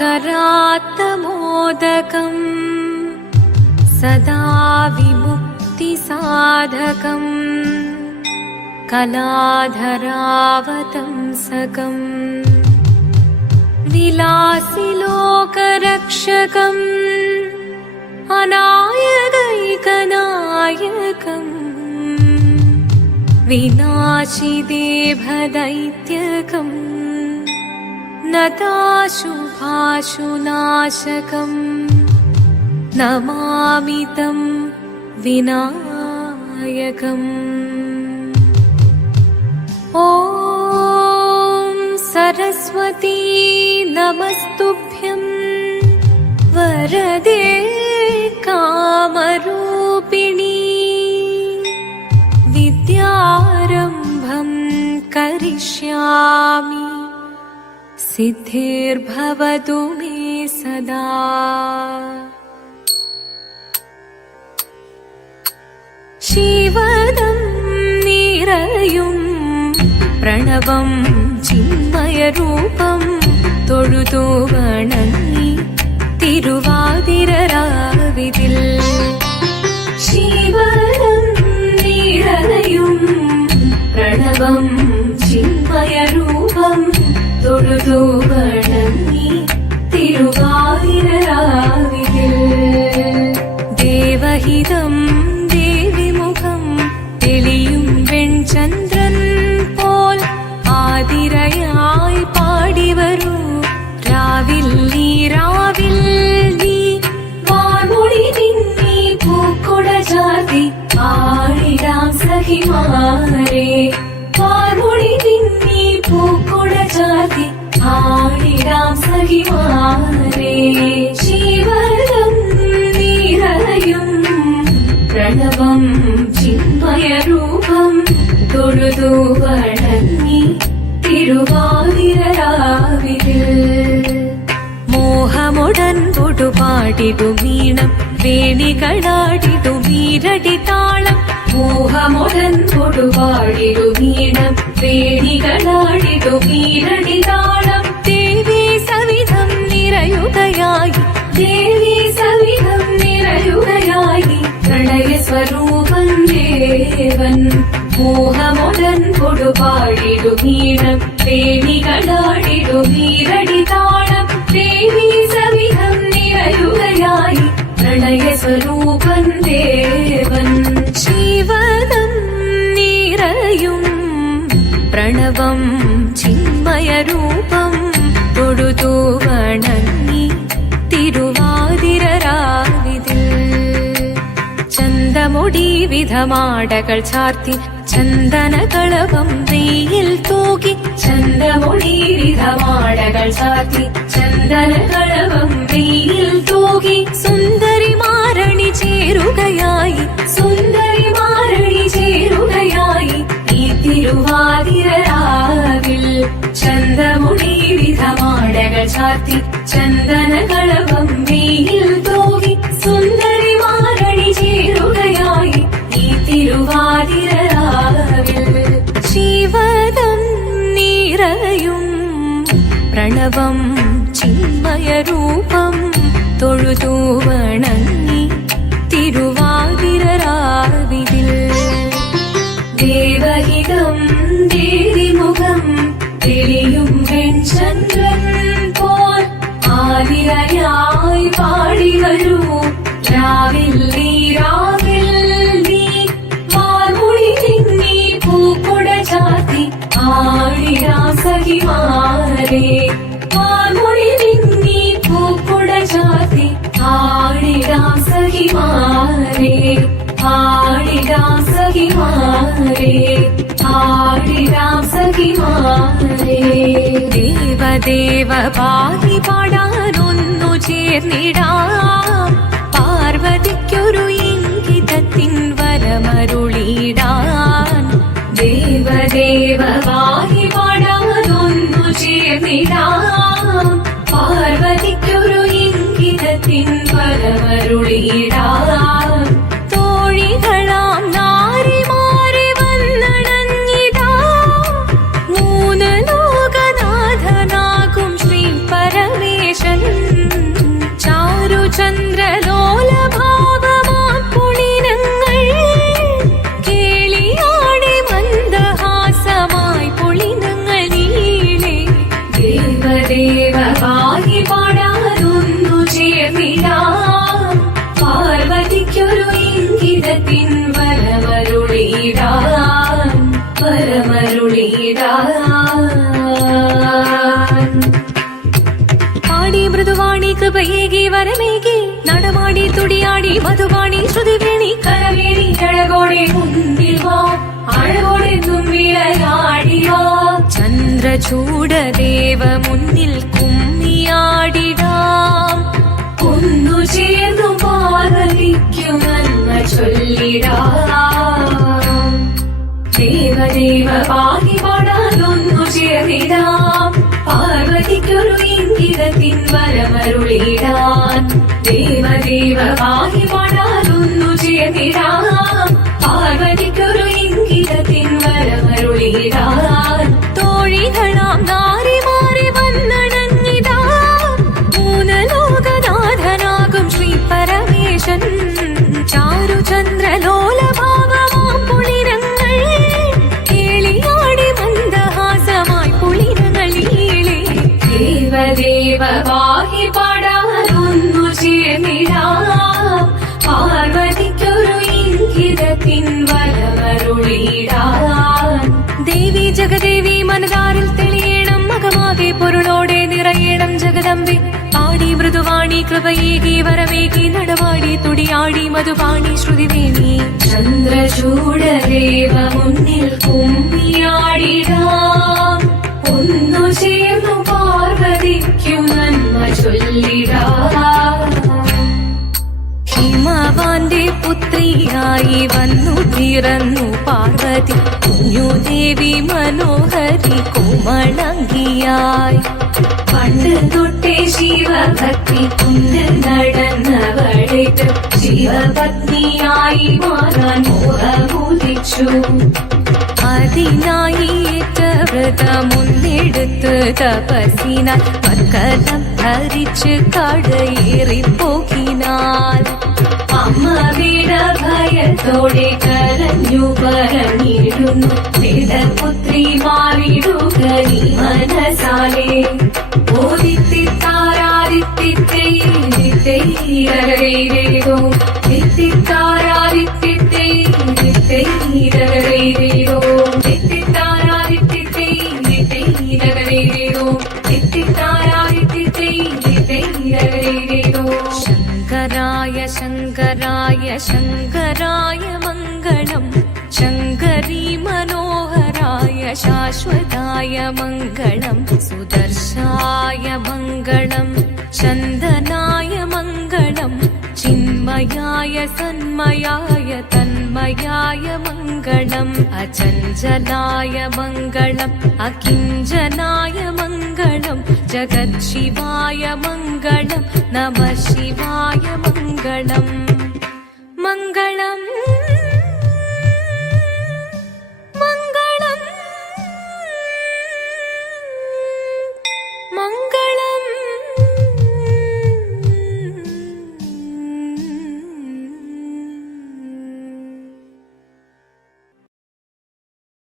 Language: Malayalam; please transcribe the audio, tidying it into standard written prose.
करात्तमोदकम् सदा विमुक्तिसाधकम् कलाधरावतंसकम् विलासिलोकरक्षकम् अनायकैकनायकम् विनाशिदेभदैत्यकम् नताशुभाशुनाशकम् नमामि तं विनायकम्। ॐ सरस्वती नमस्तुभ्यं वरदे कामरूपिणी विद्यारम्भं करिष्यामि सिद्धिर्भवतु मे सदा। शिवदं निरयुं प्रणवं चिन्मयरूपं തൊഴുതു വണങ്ങി തിരുവാതിരരാവിതിൽ ശിവദം നിറയും പ്രണവം ചിന്മയരൂപം തൊഴുതു വണങ്ങി തിരുവാതിരരാവിതിൽ ദേവഹിതം ദേവിമുഖം തെളിയും വെൺചന്ദ്രൻ പോൽ ആതിരയായി പാടിവരൂ രാവിൽ നീ വാർമൊഴി നിന്നീ പൂക്കൊട ചാർത്തി ആടിടാം സഖിമാരെ വാർമൊഴി നിന്നീ പൂക്കൊട ചാർത്തി ആടിടാം സഖിമാരെ ശിവദം നിറയും പ്രണവം ചിന്മയരൂപം തൊഴുതു വണങ്ങി തിരുവാതിരരാവിതിൽ മോഹമുടൻ പൊടുപാടിടുമീണം വേണികളാടിടുമീരടി താളം മോഹമുടൻ പൊടുപാടിടുമീണം വേണികളാടിടുമീരടി താളം ദേവി സവിധം നിറയുകയായി ദേവി സവിധം നിറയുകയായി പ്രണയസ്വരൂപൻ ദേവൻ മോഹമുടൻ കൊടുപാടിടുമീണം വേണികളാടിടുമീരടി താളം ദേവി സവിധം നിറയുകയായി പ്രണയസ്വരൂപൻ ദേവൻ ശിവദം നിറയും പ്രണവം ചിന്മയരൂപം തൊഴുതു വണങ്ങി തിരുവാതിരരാവിതിൽ ചന്തമുടി വിധമാടകൾ ചാർത്തി ചന്ദനകളഭം നെയ്യിൽ തൂകി ചന്തമുടി വിധമാടകൾ ചാർത്തി ചന്ദനകളഭം നെയ്യിൽ തൂകി സുന്ദരിമാരണി ചേരുകയായി സുന്ദരിമാരണി ചേരുകയായി ഈ തിരുവാതിരരാവിൽ ചന്തമുടി വിധമാടകൾ ചാർത്തി ചന്ദനകളഭം നെയ്യിൽ തൂകി സുന്ദരിമാരണി ചേരുകയായി ഈ തിരുവാതിരരാവിൽ ശിവദം നിറയും പ്രണവം ചിന്മയരൂപം തൊഴുതു വണങ്ങി തിരുവാതിരരാവിതിൽ ദേവഹിതം ദേവിമുഖം തെളിയും വെൺചന്ദ്രൻ പോൽ ആതിരയായി പാടിവരൂ രാവിൽ നീ വാർമൊഴി നിന്നീ പൂക്കൊട ചാർത്തി ആടിടാം സഖിമാരെ വാർമൊഴി നിന്നീ പൂക്കൊട ചാർത്തി ആടിടാം സഖിമാരെ ആടിടാം സഖിമാരെ ആടിടാം സഖിമാരെ ദേവദേവ പാടി പാടാനൊന്നു ചേർന്നിടാം പാർവതിക്കൊരു ഇംഗിതത്തിൻ വരമരുളിടാൻ ദേവദേവ പാടി പാടാനൊന്നു ചേർന്നിടാം പാർവതിക്കൊരു ഇംഗിതത്തിൻ വരമരുളിടാൻ തോഴികളാം നാരിമാരെ വന്നണഞ്ഞിടാം മൂന്ന് ലോകനാഥനാകും ശ്രീ പരമേശൻ ചേർന്നിടാം പാർവതിക്കൊരു ഇംഗിതത്തിൻ വരമരുളിടാൻ പാടി മൃദുവാണി കൃപയേകി വരമേകി നടമാടി തുടിയാടി മധുവാണി ശ്രുതിവേണി കരവേണി അഴകോടെ മുന്നിൽ വാ അഴകോടെ തുമ്പിളയാടി വാ ചന്ദ്രചൂടദേവ മുന്നിൽ കുമ്മിയാടിടാം ഒന്നു ചേർന്നു പാർവതിക്കു നന്മ ചൊല്ലിടാം ദേവദേവ പാഹി പാടാനൊന്നു ചേർന്നിടാം പാർവതിക്കൊരു ഇംഗിതത്തിൻ വരമരുളിടാൻ ദേവദേവ പാഹി പാടാനൊന്നു ചേർന്നിടാം പാർവതിക്കൊരു ഇംഗിതത്തിൻ വരമരുളിടാൻ തോഴികളാം നാരിമാറി വന്നണഞ്ഞിതാ മൂലലോകനാഥനാകും ശ്രീ പരമേശൻ ചാരുചന്ദ്രലോലഭാവമാം പുളിരങ്ങൾ കേളിയാടി മന്ദഹാസമായി പുളിരങ്ങളീളെ ദേവദേവ പാഹി പാടാനൊന്നു ചേർന്നിടാം പാർവതിക്കൊരു ഇംഗിതത്തിൻ വരമരുളിടാൻ ദേവി ജഗദേവി മനതാരിൽ തെളിയണം മകമാകെ പൊരുളോടെ നിറയണം ജഗദമ്പെ പാടി മൃദുവാണി കൃപയേകി വരമേകി നടവാടി തുടിയാടി മധുവാണി ശ്രുതിവേണി ചന്ദ്രചൂടദേവ മുന്നിൽ കുമ്മിയാടിടാം ഒന്നു ചേർന്നു പാർവതിക്കു നന്മ ചൊല്ലിടാം ഹിമവാന്റെ പുത്രിയായി വന്നു പിറന്നു പാർവതി കുഞ്ഞുദേവി മനോഹരി കോമളങ്കിയായി പണ്ട് തൊട്ടേ ശിവഭക്തി കൊണ്ട് നടന്നവളേറ്റ് ശിവപത്നിയായി മാറാൻ മോഹമുദിച്ചു അതിനായി ഏറ്റ വ്രതമുന്നെടുത്ത് തപസ്സിനാൽ മക്കതം ധരിച്ച് കടയേറിപ്പോകിനാൽ അമ്മ വീട ഭയത്തോടെ കരഞ്ഞു പറഞ്ഞിടുന്നു വേദപുത്രി മാറിടുക നീ മനസാലെ ഓദിത്തിത്താരാദിത്തിത്തേരോ തിത്തിത്താരാദിത്തിത്തേരോ ശങ്കരായ ശങ്കരായ ശങ്കരായ മംഗളം ശങ്കരീ മനോഹരായ ശാശ്വതായ മംഗളം സുദർശായ മംഗളം ചന്ദനായ മംഗളം ചിന്മയായ സന്മയായ തന്മയായ മംഗളം അചഞ്ചലായ മംഗളം അകിഞ്ചനായ മംഗളം ജഗത്ശിവായ മംഗളം നമഃ ശിവായ മംഗളം മംഗളം